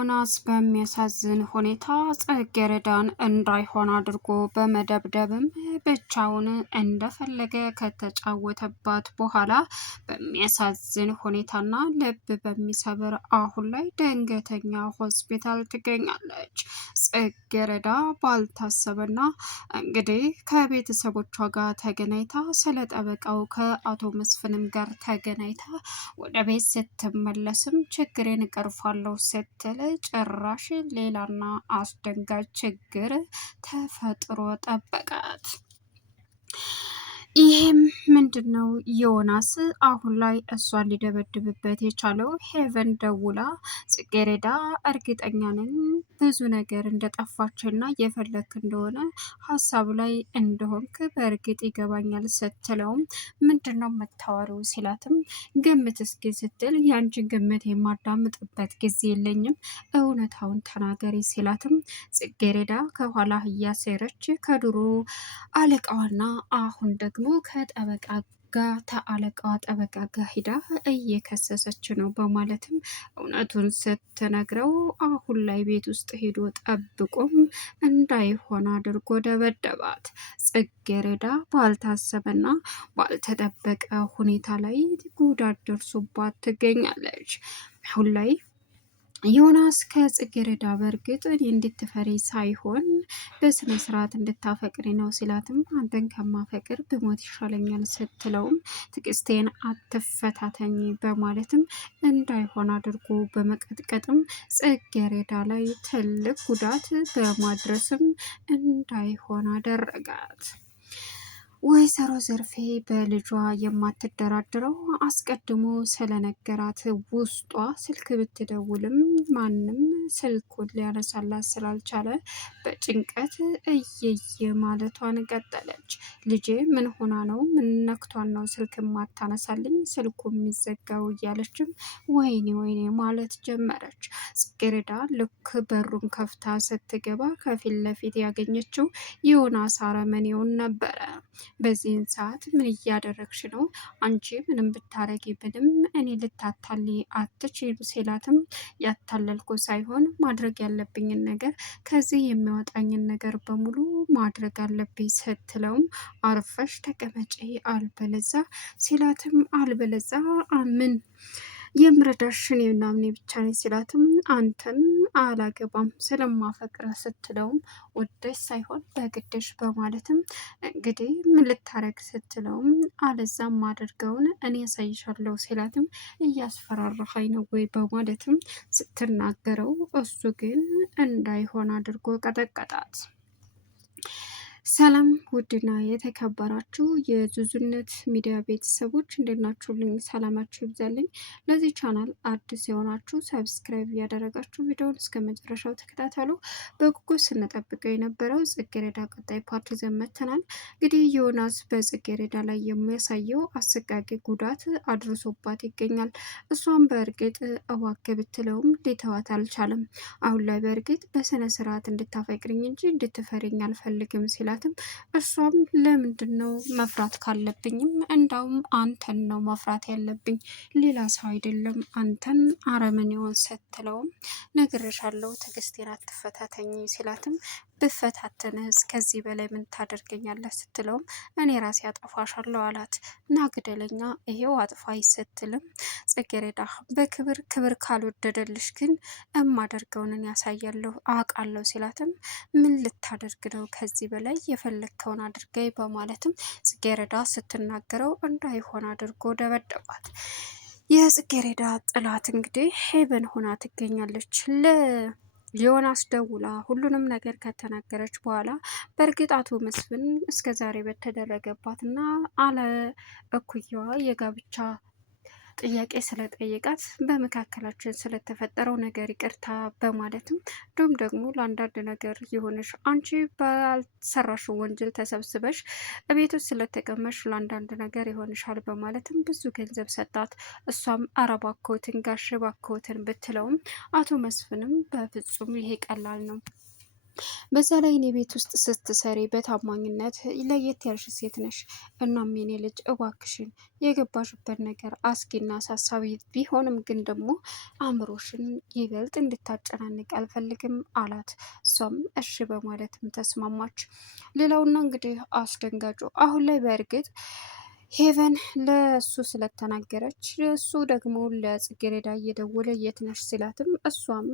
ዮናስ በሚያሳዝን ሁኔታ ጽጌረዳን እንዳይሆን አድርጎ በመደብደብም ብቻውን እንደፈለገ ከተጫወተባት በኋላ በሚያሳዝን ሁኔታና ልብ በሚሰብር አሁን ላይ ድንገተኛ ሆስፒታል ትገኛለች። ጽጌረዳ ባልታሰበና እንግዲህ ከቤተሰቦቿ ጋር ተገናኝታ ስለ ጠበቃው ከአቶ መስፍንም ጋር ተገናኝታ ወደ ቤት ስትመለስም ችግሬን እቀርፋለሁ ስትል ጭራሽ ሌላና አስደንጋጭ ችግር ተፈጥሮ ጠበቃት። ይሄም ምንድነው? ዮናስ አሁን ላይ እሷን ሊደበድብበት የቻለው ሄቨን ደውላ ጽጌረዳ እርግጠኛ ነኝ ብዙ ነገር እንደጠፋችና እየፈለክ እንደሆነ ሀሳቡ ላይ እንደሆንክ በእርግጥ ይገባኛል ስትለውም ምንድነው የምታወሪው ሲላትም ግምት እስኪ ስትል ያንቺን ግምት የማዳምጥበት ጊዜ የለኝም እውነታውን ተናገሪ ሲላትም ጽጌረዳ ከኋላ እያሴረች ከድሮ አለቃዋና አሁን ደግሞ ከጠበቃ ጋር ተአለቃዋ ጠበቃ ጋር ሂዳ እየከሰሰች ነው በማለትም እውነቱን ስትነግረው አሁን ላይ ቤት ውስጥ ሄዶ ጠብቆም እንዳይሆን አድርጎ ደበደባት። ጽጌረዳ ባልታሰበና ባልተጠበቀ ሁኔታ ላይ ጉዳት ደርሶባት ትገኛለች። አሁን ላይ ዮናስ ከጽጌረዳ በእርግጥ እንድትፈሪ ሳይሆን በስነ ስርዓት እንድታፈቅሪ ነው ሲላትም አንተን ከማፈቅር ብሞት ይሻለኛል ስትለውም ትዕግስቴን አትፈታተኝ በማለትም እንዳይሆን አድርጎ በመቀጥቀጥም ጽጌረዳ ላይ ትልቅ ጉዳት በማድረስም እንዳይሆን አደረጋት። ወይዘሮ ዘርፌ በልጇ የማትደራድረው አስቀድሞ ስለነገራት ውስጧ ስልክ ብትደውልም ማንም ስልኩን ሊያነሳላት ስላልቻለ በጭንቀት እየየ ማለቷን ቀጠለች። ልጄ ምን ሆና ነው? ምን ነክቷን ነው ስልክ ማታነሳልኝ? ስልኩ የሚዘጋው እያለችም ወይኔ ወይኔ ማለት ጀመረች። ጽጌረዳ ልክ በሩን ከፍታ ስትገባ ከፊት ለፊት ያገኘችው ዮናስ አረመኔውን ነበረ። በዚህን ሰዓት ምን እያደረግሽ ነው? አንቺ ምንም ብታረጊ ምንም እኔ ልታታሊ አትችይም ሲላትም ያታለልኩ ሳይሆን ማድረግ ያለብኝን ነገር ከዚህ የሚያወጣኝን ነገር በሙሉ ማድረግ አለብኝ ስትለውም አርፈሽ ተቀመጪ አልበለዛ ሲላትም አልበለዛ ምን የምረዳሽን የምናምኔ ብቻ ነኝ ሲላትም አንተን አላገባም ስለማፈቅረ ስትለውም ወደሽ ሳይሆን በግድሽ በማለትም እንግዲህ ምን ልታረግ ስትለውም አለዛም አድርገውን እኔ ያሳይሻለሁ ሲላትም እያስፈራራሃኝ ነው ወይ በማለትም ስትናገረው እሱ ግን እንዳይሆን አድርጎ ቀጠቀጣት። ሰላም ውድና የተከበራችሁ የዙዙነት ሚዲያ ቤተሰቦች እንዴት ናችሁልኝ? ሰላማችሁ ይብዛልኝ። ለዚህ ቻናል አዲስ የሆናችሁ ሰብስክራይብ እያደረጋችሁ ቪዲዮውን እስከ መጨረሻው ተከታተሉ። በጉጉት ስንጠብቀው የነበረው ጽጌረዳ ቀጣይ ፓርት ይዘን መጥተናል። እንግዲህ ዮናስ በጽጌረዳ ላይ የሚያሳየው አሰቃቂ ጉዳት አድርሶባት ይገኛል። እሷም በእርግጥ እባክህ ብትለውም ሊተዋት አልቻለም። አሁን ላይ በእርግጥ በስነ ስርዓት እንድታፈቅርኝ እንጂ እንድትፈሪኝ አልፈልግም ሲላት እሷም ለምንድን ነው መፍራት ካለብኝም እንዳውም አንተን ነው መፍራት ያለብኝ ሌላ ሰው አይደለም አንተን አረመኔውን ስትለውም ነግሬሻለሁ ትዕግስቴን አትፈታተኝ ሲላትም ብፈታተንህስ ከዚህ በላይ ምን ታደርገኛለህ ስትለውም እኔ ራሴ አጠፋሻለሁ አላት። ናግደለኛ ይሄው አጥፋይ ስትልም ጽጌረዳ በክብር ክብር ካልወደደልሽ ግን እማደርገውን ያሳያለሁ አውቃለሁ ሲላትም ምን ልታደርግ ነው ከዚህ በላይ የፈለግከውን አድርገኝ በማለትም ጽጌረዳ ስትናገረው እንዳይሆን አድርጎ ደበደባት። የጽጌረዳ ጥላት እንግዲህ ሄቨን ሆና ትገኛለች። ዮናስ ደውላ ሁሉንም ነገር ከተናገረች በኋላ በእርግጥ አቶ መስፍን እስከዛሬ በተደረገባትና አለ እኩያዋ የጋብቻ ጥያቄ ስለጠየቃት በመካከላችን ስለተፈጠረው ነገር ይቅርታ በማለትም እንዲሁም ደግሞ ለአንዳንድ ነገር የሆነሽ አንቺ ባልሰራሽው ወንጀል ተሰብስበሽ ቤት ውስጥ ስለተቀመሽ ለአንዳንድ ነገር ይሆንሻል በማለትም ብዙ ገንዘብ ሰጣት። እሷም ኧረ እባክዎትን ጋሽ እባክዎትን ብትለውም አቶ መስፍንም በፍጹም ይሄ ቀላል ነው በዛ ላይ እኔ ቤት ውስጥ ስትሰሪ በታማኝነት ለየት ያልሽ ሴት ነሽ። እናም የኔ ልጅ እባክሽን የገባሽበት ነገር አስጊና አሳሳቢ ቢሆንም ግን ደግሞ አእምሮሽን ይበልጥ እንድታጨናንቅ አልፈልግም አላት። እሷም እሺ በማለትም ተስማማች። ሌላውና እንግዲህ አስደንጋጩ አሁን ላይ በእርግጥ ሄቨን ለእሱ ስለተናገረች እሱ ደግሞ ለጽጌረዳ እየደወለ የት ነሽ ሲላትም እሷም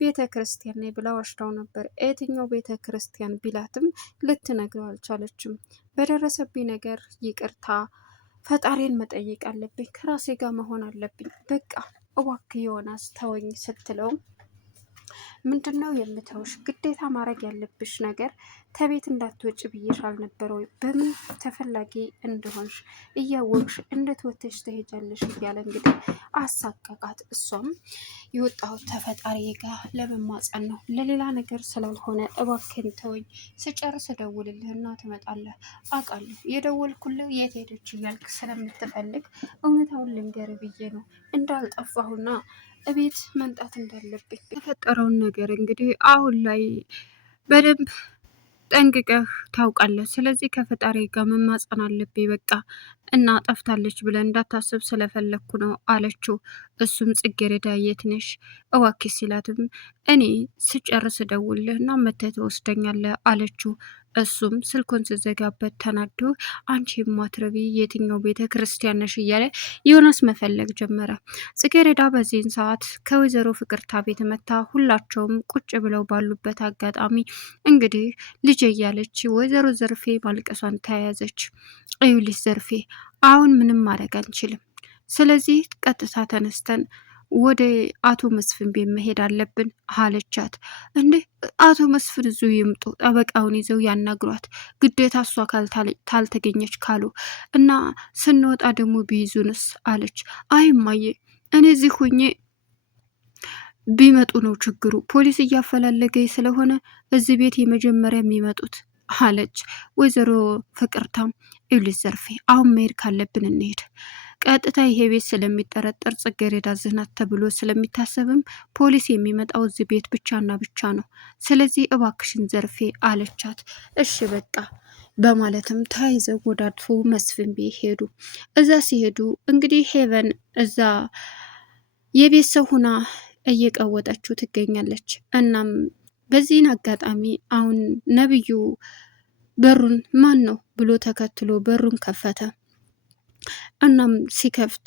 ቤተ ክርስቲያን ነኝ ብላ ዋሽታው ነበር። የትኛው ቤተ ክርስቲያን ቢላትም ልትነግረው አልቻለችም። በደረሰብኝ ነገር ይቅርታ ፈጣሪን መጠየቅ አለብኝ፣ ከራሴ ጋር መሆን አለብኝ፣ በቃ እባክህ ዮናስ ተወኝ ስትለውም ምንድን ነው የምተውሽ? ግዴታ ማድረግ ያለብሽ ነገር ከቤት እንዳትወጭ ብዬሽ አልነበረ ወይ? በምን ተፈላጊ እንደሆንሽ እያወቅሽ እንዴት ወጥተሽ ትሄጃለሽ? እያለ እንግዲህ አሳቀቃት። እሷም የወጣሁት ተፈጣሪ ጋር ለመማፀን ነው፣ ለሌላ ነገር ስላልሆነ እባክህን ተወኝ፣ ስጨርስ እደውልልህና ትመጣለህ። አውቃለሁ የደወልኩልህ የት ሄደች እያልክ ስለምትፈልግ እውነታውን ልንገር ብዬ ነው እንዳልጠፋሁና እቤት መምጣት እንዳለብኝ የተፈጠረውን ነገር እንግዲህ አሁን ላይ በደንብ ጠንቅቀህ ታውቃለህ። ስለዚህ ከፈጣሪ ጋር መማፀን አለብኝ በቃ እና ጠፍታለች ብለን እንዳታስብ ስለፈለግኩ ነው አለችው። እሱም ጽጌረዳ የት ነሽ እባክሽ ሲላትም እኔ ስጨርስ እደውልልህና መተህ ትወስደኛለህ አለችው። እሱም ስልኩን ስዘጋበት ተናዶ አንቺ የማትረቢ የትኛው ቤተ ክርስቲያን ነሽ እያለ ዮናስ መፈለግ ጀመረ። ጽጌረዳ በዚህን ሰዓት ከወይዘሮ ፍቅርታ ቤት መታ ሁላቸውም ቁጭ ብለው ባሉበት አጋጣሚ እንግዲህ ልጅ እያለች ወይዘሮ ዘርፌ ማልቀሷን ተያያዘች። እዩልሽ ዘርፌ አሁን ምንም ማድረግ አንችልም፣ ስለዚህ ቀጥታ ተነስተን ወደ አቶ መስፍን ቤት መሄድ አለብን አለቻት። እንዴ አቶ መስፍን እዙ ይምጡ፣ ጠበቃውን ይዘው ያናግሯት፣ ግዴታ እሷ ካልተገኘች ካሉ እና ስንወጣ ደግሞ ቢይዙንስ አለች። አይ እማዬ እኔ እዚህ ሁኜ ቢመጡ ነው ችግሩ፣ ፖሊስ እያፈላለገኝ ስለሆነ እዚህ ቤት የመጀመሪያ የሚመጡት አለች። ወይዘሮ ፍቅርታም ይኸውልሽ ዘርፌ አሁን መሄድ ካለብን እንሄድ፣ ቀጥታ ይሄ ቤት ስለሚጠረጠር ጽጌረዳ ዝናት ተብሎ ስለሚታሰብም ፖሊስ የሚመጣው እዚህ ቤት ብቻና ብቻ ነው፣ ስለዚህ እባክሽን ዘርፌ አለቻት። እሺ በቃ በማለትም ተያይዘው ወደ አቶ መስፍን ቤት ሄዱ። እዛ ሲሄዱ እንግዲህ ሄቨን እዛ የቤት ሰው ሁና እየቀወጠችው ትገኛለች። እናም በዚህን አጋጣሚ አሁን ነብዩ በሩን ማን ነው ብሎ ተከትሎ በሩን ከፈተ። እናም ሲከፍት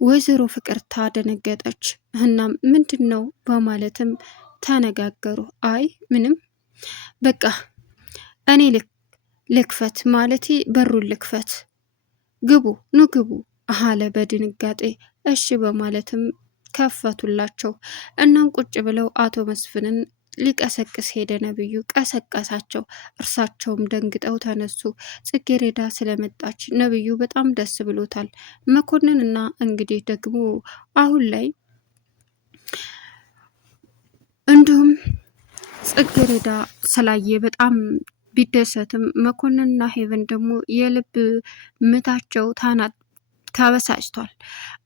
ወይዘሮ ፍቅርታ ደነገጠች። እናም ምንድን ነው በማለትም ተነጋገሩ። አይ ምንም በቃ እኔ ልክፈት ማለቴ በሩን ልክፈት፣ ግቡ ኑ ግቡ አለ በድንጋጤ። እሺ በማለትም ከፈቱላቸው። እናም ቁጭ ብለው አቶ መስፍንን ሊቀሰቅስ ሄደ። ነብዩ ቀሰቀሳቸው። እርሳቸውም ደንግጠው ተነሱ። ጽጌረዳ ስለመጣች ነብዩ በጣም ደስ ብሎታል። መኮንን እና እንግዲህ ደግሞ አሁን ላይ እንዲሁም ጽጌረዳ ስላየ በጣም ቢደሰትም መኮንንና ሄቨን ደግሞ የልብ ምታቸው ተበሳጭቷል።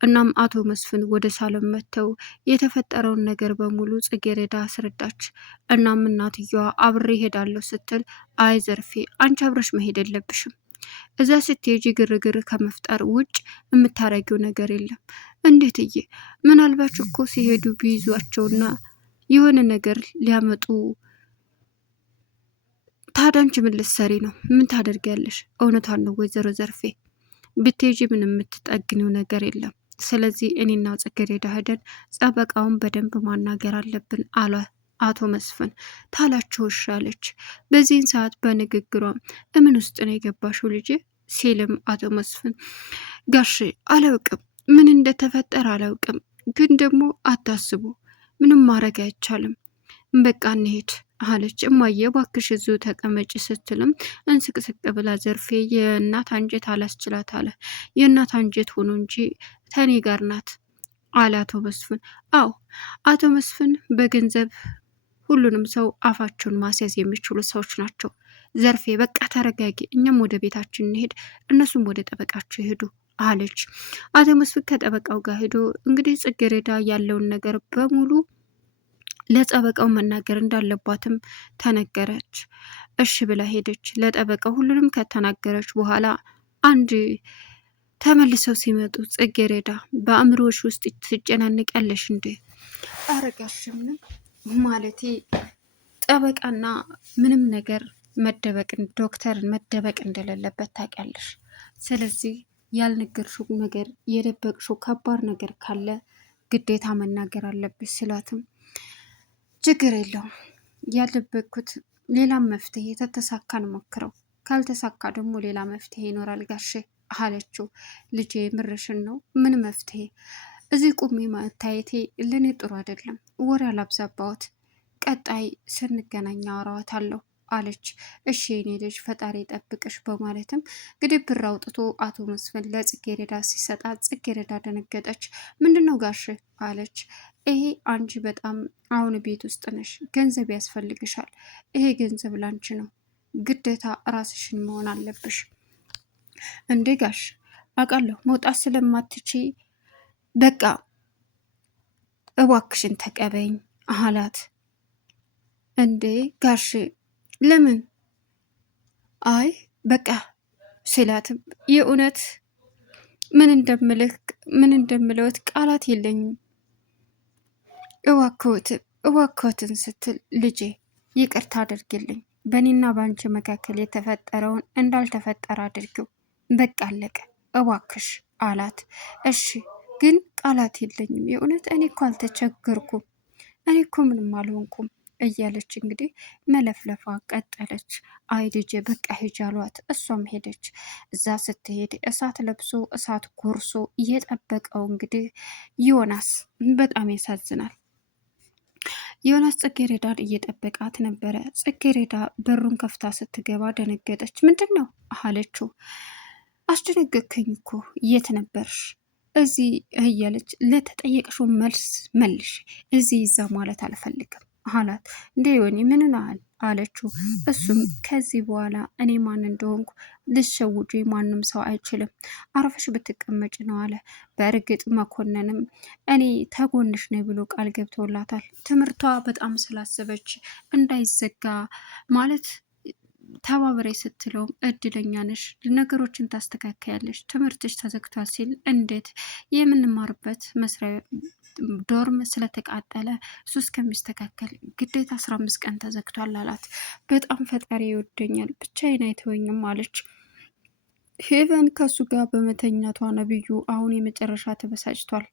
እናም አቶ መስፍን ወደ ሳሎን መጥተው የተፈጠረውን ነገር በሙሉ ጽጌረዳ አስረዳች። እናም እናትየዋ አብሬ ሄዳለሁ ስትል አይ ዘርፌ አንቺ አብረሽ መሄድ የለብሽም፣ እዛ ስትሄጂ ግርግር ከመፍጠር ውጭ የምታረጊው ነገር የለም። እንዴትዬ ምናልባች እኮ ሲሄዱ ቢይዟቸውና የሆነ ነገር ሊያመጡ ታዳንች ምን ልትሰሪ ነው? ምን ታደርጊያለሽ? እውነቷን ነው ወይዘሮ ዘርፌ ብትሄጂ ምን የምትጠግኒው ነገር የለም። ስለዚህ እኔና ጽጌረዳ ሄደን ጠበቃውን በደንብ ማናገር አለብን አለ አቶ መስፍን። ታላቸው ይሻለች። በዚህን ሰዓት በንግግሯ እምን ውስጥ ነው የገባሽው ልጅ ሲልም አቶ መስፍን ጋሽ አላውቅም፣ ምን እንደተፈጠረ አላውቅም፣ ግን ደግሞ አታስቡ፣ ምንም ማድረግ አይቻልም፣ በቃ እንሄድ አለች። እማዬ እባክሽ እዚሁ ተቀመጭ ስትልም እንስቅስቅ ብላ ዘርፌ የእናት አንጀት አላስችላት አለ። የእናት አንጀት ሆኖ እንጂ ተኔ ጋር ናት አለ አቶ መስፍን። አዎ አቶ መስፍን በገንዘብ ሁሉንም ሰው አፋቸውን ማስያዝ የሚችሉ ሰዎች ናቸው። ዘርፌ በቃ ተረጋጊ፣ እኛም ወደ ቤታችን እንሄድ፣ እነሱም ወደ ጠበቃቸው ይሄዱ አለች። አቶ መስፍን ከጠበቃው ጋር ሄዶ እንግዲህ ጽጌረዳ ያለውን ነገር በሙሉ ለጠበቃው መናገር እንዳለባትም ተነገረች። እሺ ብላ ሄደች። ለጠበቃው ሁሉንም ከተናገረች በኋላ አንድ ተመልሰው ሲመጡ ጽጌረዳ በአእምሮዎች ውስጥ ትጨናንቂያለሽ እንዴ? አረጋሽም ማለቴ ጠበቃና ምንም ነገር መደበቅን ዶክተርን መደበቅ እንደሌለበት ታውቂያለሽ። ስለዚህ ያልነገርሽው ነገር የደበቅሽው ከባድ ነገር ካለ ግዴታ መናገር አለብሽ ስላትም ችግር የለውም ያልደበቅኩት ሌላም መፍትሄ ተተሳካ እንሞክረው፣ ካልተሳካ ደግሞ ሌላ መፍትሄ ይኖራል ጋሼ አለችው። ልጄ ምርሽን ነው? ምን መፍትሄ? እዚህ ቁሜ መታየቴ ለእኔ ጥሩ አይደለም። ወሬ አላብዛባዎት፣ ቀጣይ ስንገናኝ አወራዎታለሁ አለች። እሺ የኔ ልጅ ፈጣሪ ጠብቅሽ በማለትም እንግዲህ ብር አውጥቶ አቶ መስፍን ለጽጌረዳ ሲሰጣት ጽጌረዳ ደነገጠች። ምንድን ነው ጋሽ አለች። ይሄ አንቺ በጣም አሁን ቤት ውስጥ ነሽ፣ ገንዘብ ያስፈልግሻል። ይሄ ገንዘብ ላንቺ ነው፣ ግዴታ ራስሽን መሆን አለብሽ። እንዴ ጋሽ አውቃለሁ መውጣት ስለማትቺ በቃ እባክሽን ተቀበይኝ አላት። እንዴ ጋሽ ለምን? አይ በቃ ሲላትም የእውነት ምን እንደምለውት ቃላት የለኝም እዋክዎትን ስትል ልጄ ይቅርታ አድርግልኝ፣ በእኔና በአንቺ መካከል የተፈጠረውን እንዳልተፈጠረ አድርገው፣ በቃ አለቀ እዋክሽ አላት። እሺ ግን ቃላት የለኝም የእውነት እኔ እኮ አልተቸገርኩም፣ እኔ እኮ ምንም አልሆንኩም እያለች እንግዲህ መለፍለፏ ቀጠለች። አይ ልጄ በቃ ሂጅ አሏት። እሷም ሄደች። እዛ ስትሄድ እሳት ለብሶ እሳት ጎርሶ እየጠበቀው እንግዲህ ዮናስ በጣም ያሳዝናል። ዮናስ ጽጌረዳን እየጠበቃት ነበረ። ጽጌረዳ በሩን ከፍታ ስትገባ ደነገጠች። ምንድን ነው አለችው። አስደነገጥከኝ እኮ የት ነበርሽ? እዚህ እያለች ለተጠየቅሽው መልስ መልሽ፣ እዚህ ይዛ ማለት አልፈልግም አላት። እንደ ዮኒ ምን አለችው። እሱም ከዚህ በኋላ እኔ ማን እንደሆንኩ ልሸውጂ ማንም ሰው አይችልም፣ አርፈሽ ብትቀመጭ ነው አለ። በእርግጥ መኮንንም እኔ ተጎንሽ ነኝ ብሎ ቃል ገብቶላታል። ትምህርቷ በጣም ስላሰበች እንዳይዘጋ ማለት ተባበሬ ስትለውም እድለኛ ነሽ፣ ነገሮችን ታስተካከያለሽ፣ ትምህርትሽ ተዘግቷል ሲል እንዴት የምንማርበት መስሪያ ዶርም ስለተቃጠለ እሱ እስከሚስተካከል ግዴታ 15 ቀን ተዘግቷል አላት። በጣም ፈጣሪ ይወደኛል ብቻዬን አይተወኝም አለች። ሄቨን ከሱ ጋር በመተኛቷ ነብዩ አሁን የመጨረሻ ተበሳጭቷል።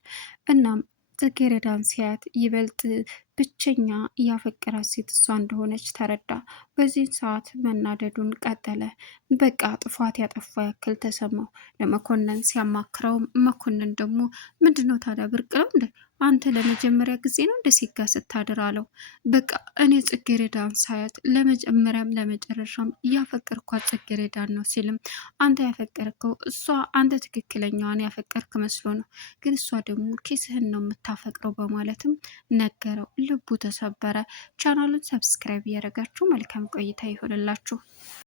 እናም ጽጌረዳን ሲያት ይበልጥ ብቸኛ እያፈቀራት ሴት እሷ እንደሆነች ተረዳ። በዚህ ሰዓት መናደዱን ቀጠለ። በቃ ጥፋት ያጠፋ ያክል ተሰማው። ለመኮንን ሲያማክረው መኮንን ደግሞ ምንድነው ታዲያ ብርቅ ነው እንደ አንተ ለመጀመሪያ ጊዜ ነው እንደ ሴጋ ስታድር አለው። በቃ እኔ ጽጌረዳን ሳያት ለመጀመሪያም ለመጨረሻም እያፈቀርኳት ጽጌረዳን ነው ሲልም አንተ ያፈቀርከው እሷ አንተ ትክክለኛዋን ያፈቀርክ መስሎ ነው፣ ግን እሷ ደግሞ ኪስህን ነው የምታፈቅረው በማለትም ነገረው። ልቡ ተሰበረ። ቻናሉን ሰብስክራይብ እያደረጋችሁ መልካም ቆይታ ይሆንላችሁ።